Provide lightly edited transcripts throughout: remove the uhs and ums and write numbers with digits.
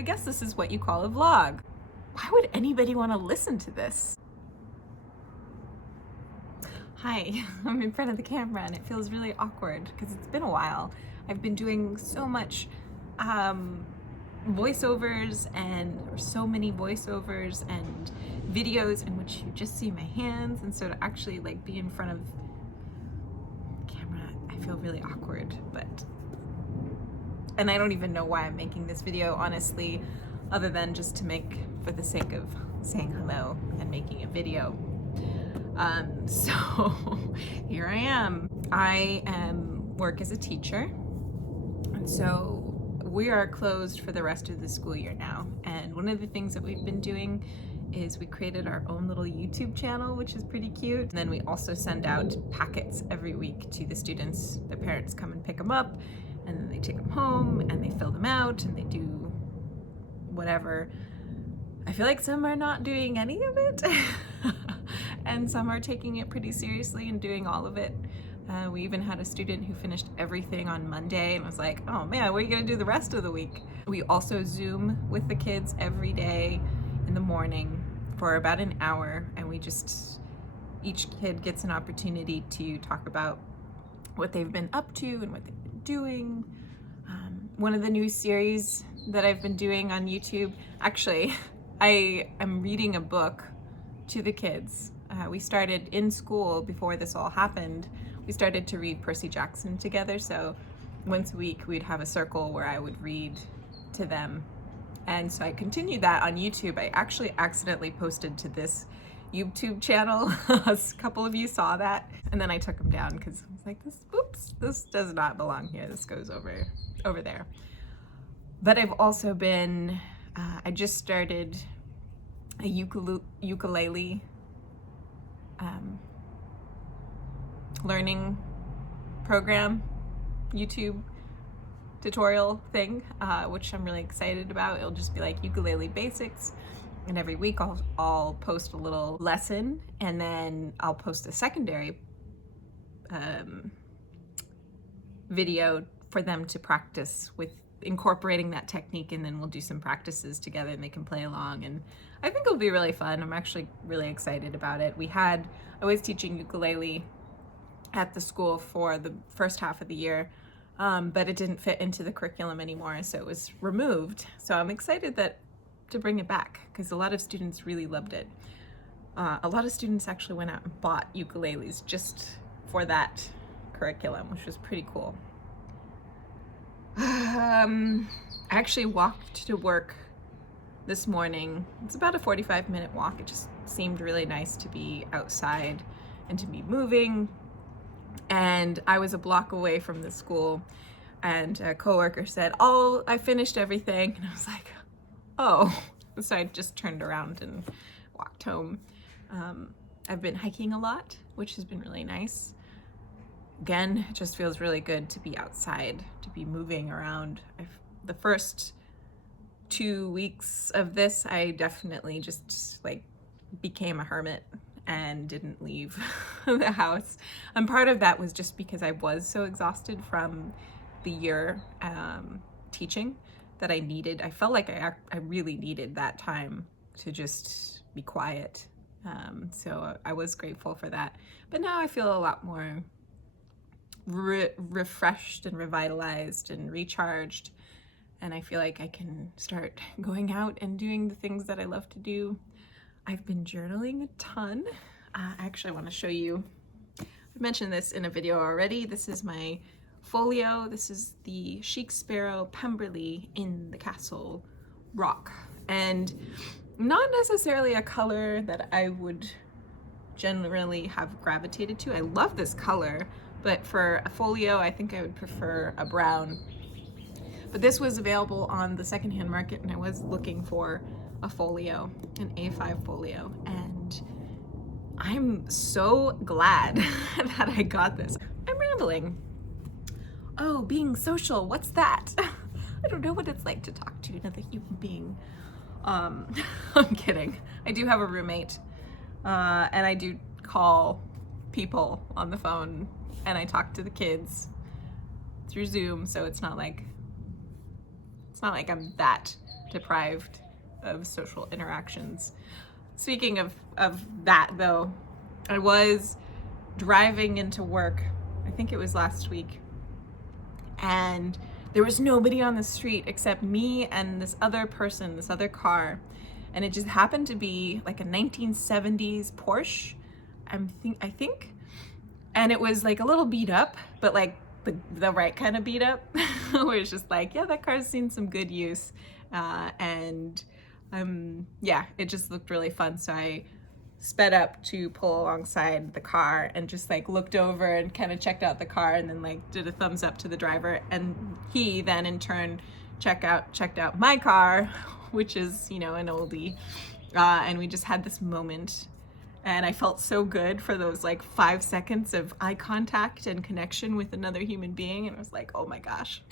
I guess this is what you call a vlog. Why would anybody want to listen to this? Hi, I'm in front of the camera and it feels really awkward because it's been a while. I've been doing so much voiceovers or so many voiceovers and videos in which you just see my hands, and so to actually like be in front of camera, I feel really awkward. And I don't even know why I'm making this video, honestly, other than just to make for the sake of saying hello and making a video. So here I am. I work as a teacher, and so we are closed for the rest of the school year now. And one of the things that we've been doing is we created our own little YouTube channel, which is pretty cute. And then we also send out packets every week to the students. Their parents come and pick them up, and then they take them home and they fill them out and they do whatever. I feel like some are not doing any of it and some are taking it pretty seriously and doing all of it. We even had a student who finished everything on Monday and was like, oh man, what are you gonna do the rest of the week? We also Zoom with the kids every day in the morning for about an hour, and each kid gets an opportunity to talk about what they've been up to and what they've been doing. One of the new series that I've been doing on YouTube, actually, I am reading a book to the kids. We started in school before this all happened. We started to read Percy Jackson together, so once a week we'd have a circle where I would read to them. And so I continued that on YouTube. I actually accidentally posted to this YouTube channel. A couple of you saw that, and then I took them down because I was like, this does not belong here. This goes over there. But I've also been, I just started a ukulele learning program, YouTube tutorial thing, which I'm really excited about. It'll just be like ukulele basics, and every week I'll post a little lesson, and then I'll post a secondary video for them to practice with incorporating that technique, and then we'll do some practices together and they can play along, and I think it'll be really fun. I'm actually really excited about it. I was teaching ukulele at the school for the first half of the year, but it didn't fit into the curriculum anymore, so it was removed. So I'm excited to bring it back because a lot of students really loved it. A lot of students actually went out and bought ukuleles just for that curriculum, which was pretty cool. I actually walked to work this morning. It's about a 45-minute walk. It just seemed really nice to be outside and to be moving. And I was a block away from the school, and a coworker said, oh, I finished everything. And I was like, oh. So I just turned around and walked home. I've been hiking a lot, which has been really nice. Again, it just feels really good to be outside, to be moving around. The first 2 weeks of this, I definitely just like became a hermit and didn't leave the house. And part of that was just because I was so exhausted from the year teaching that I felt like I really needed that time to just be quiet. So I was grateful for that. But now I feel a lot more refreshed and revitalized and recharged, and I feel like I can start going out and doing the things that I love to do. I've been journaling a ton. I actually want to show you, I've mentioned this in a video already. This is my folio. This is the Chic Sparrow Pemberley in the Castle Rock, and not necessarily a color that I would generally have gravitated to. I love this color, but for a folio, I think I would prefer a brown. But this was available on the secondhand market, and I was looking for a folio, an A5 folio, and I'm so glad that I got this. I'm rambling. Oh, being social, what's that? I don't know what it's like to talk to another human being. I'm kidding. I do have a roommate, and I do call people on the phone, and I talk to the kids through Zoom, so it's not like I'm that deprived of social interactions. Speaking of that though, I was driving into work, I think it was last week, and there was nobody on the street except me and this other person, this other car. And it just happened to be like a 1970s Porsche, I think. And it was like a little beat up, but like the right kind of beat up, where it's just like, yeah, that car's seen some good use. Yeah, it just looked really fun. So I sped up to pull alongside the car and just like looked over and kind of checked out the car, and then like did a thumbs up to the driver, and he then in turn checked out my car, which is, you know, an oldie, and we just had this moment, and I felt so good for those like 5 seconds of eye contact and connection with another human being, and I was like, oh my gosh,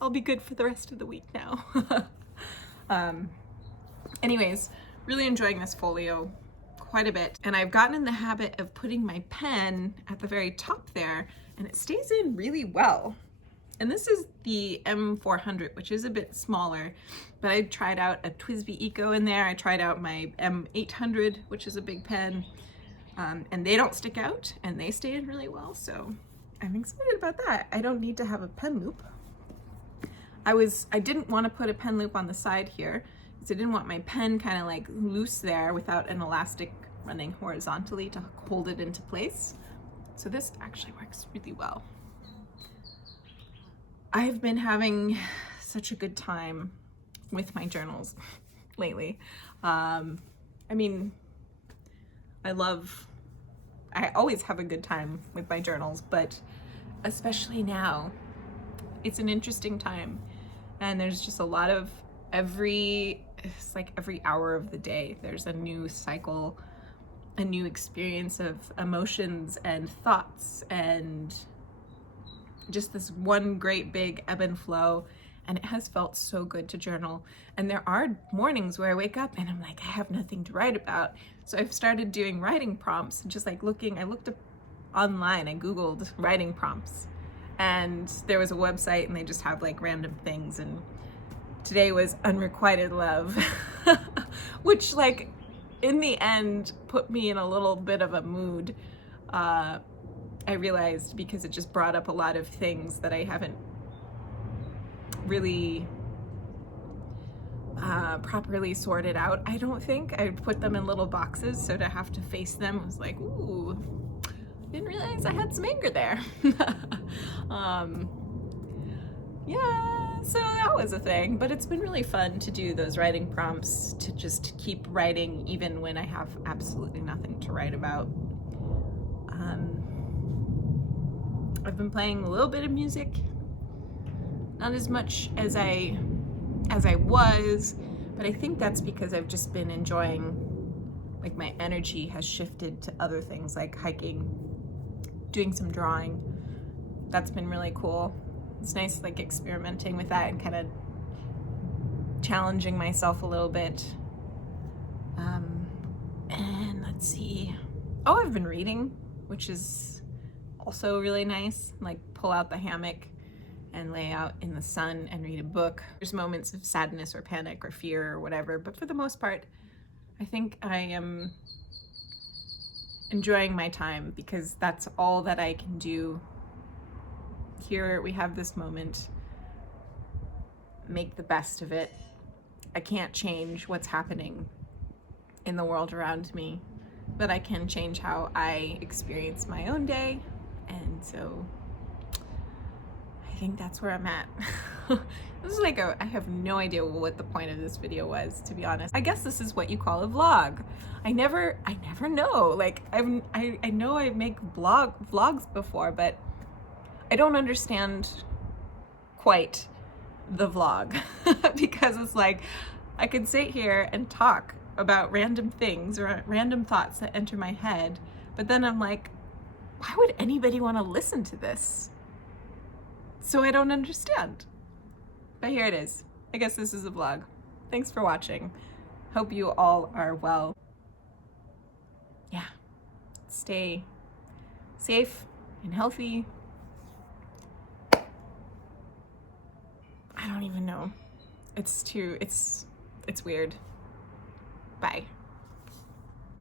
I'll be good for the rest of the week now. Anyways, really enjoying this folio quite a bit, and I've gotten in the habit of putting my pen at the very top there, and it stays in really well. And this is the M400, which is a bit smaller, but I tried out a TWSBI Eco in there. I tried out my M800, which is a big pen, and they don't stick out and they stay in really well, so I'm excited about that. I don't need to have a pen loop. I didn't want to put a pen loop on the side here, because I didn't want my pen kind of like loose there without an elastic running horizontally to hold it into place. So this actually works really well. I've been having such a good time with my journals lately. I mean, I always have a good time with my journals, but especially now, it's an interesting time. And there's just a lot of it's like every hour of the day, there's a new cycle, a new experience of emotions and thoughts, and just this one great big ebb and flow. And it has felt so good to journal. And there are mornings where I wake up and I'm like, I have nothing to write about. So I've started doing writing prompts, and just like I looked up online, I Googled writing prompts, and there was a website and they just have like random things, and today was unrequited love, which like in the end put me in a little bit of a mood. I realized, because it just brought up a lot of things that I haven't really properly sorted out. I don't think I put them in little boxes, so to have to face them was like, ooh, didn't realize I had some anger there. Yeah, so that was a thing, but it's been really fun to do those writing prompts, to just keep writing even when I have absolutely nothing to write about. I've been playing a little bit of music, not as much as I was, but I think that's because I've just been enjoying, like my energy has shifted to other things like hiking, doing some drawing. That's been really cool. It's nice like experimenting with that and kind of challenging myself a little bit. And let's see. Oh, I've been reading, which is also really nice. Like pull out the hammock and lay out in the sun and read a book. There's moments of sadness or panic or fear or whatever, but for the most part, I think I am enjoying my time, because that's all that I can do. Here we have this moment, make the best of it. I can't change what's happening in the world around me, but I can change how I experience my own day, and so I think that's where I'm at. This is like I have no idea what the point of this video was, to be honest. I guess this is what you call a vlog. I never know. Like I know I make vlogs before, but I don't understand quite the vlog because it's like I could sit here and talk about random things or random thoughts that enter my head, but then I'm like, why would anybody want to listen to this? So I don't understand. But here it is. I guess this is a vlog. Thanks for watching. Hope you all are well. Yeah. Stay safe and healthy. I don't even know. It's It's weird. Bye.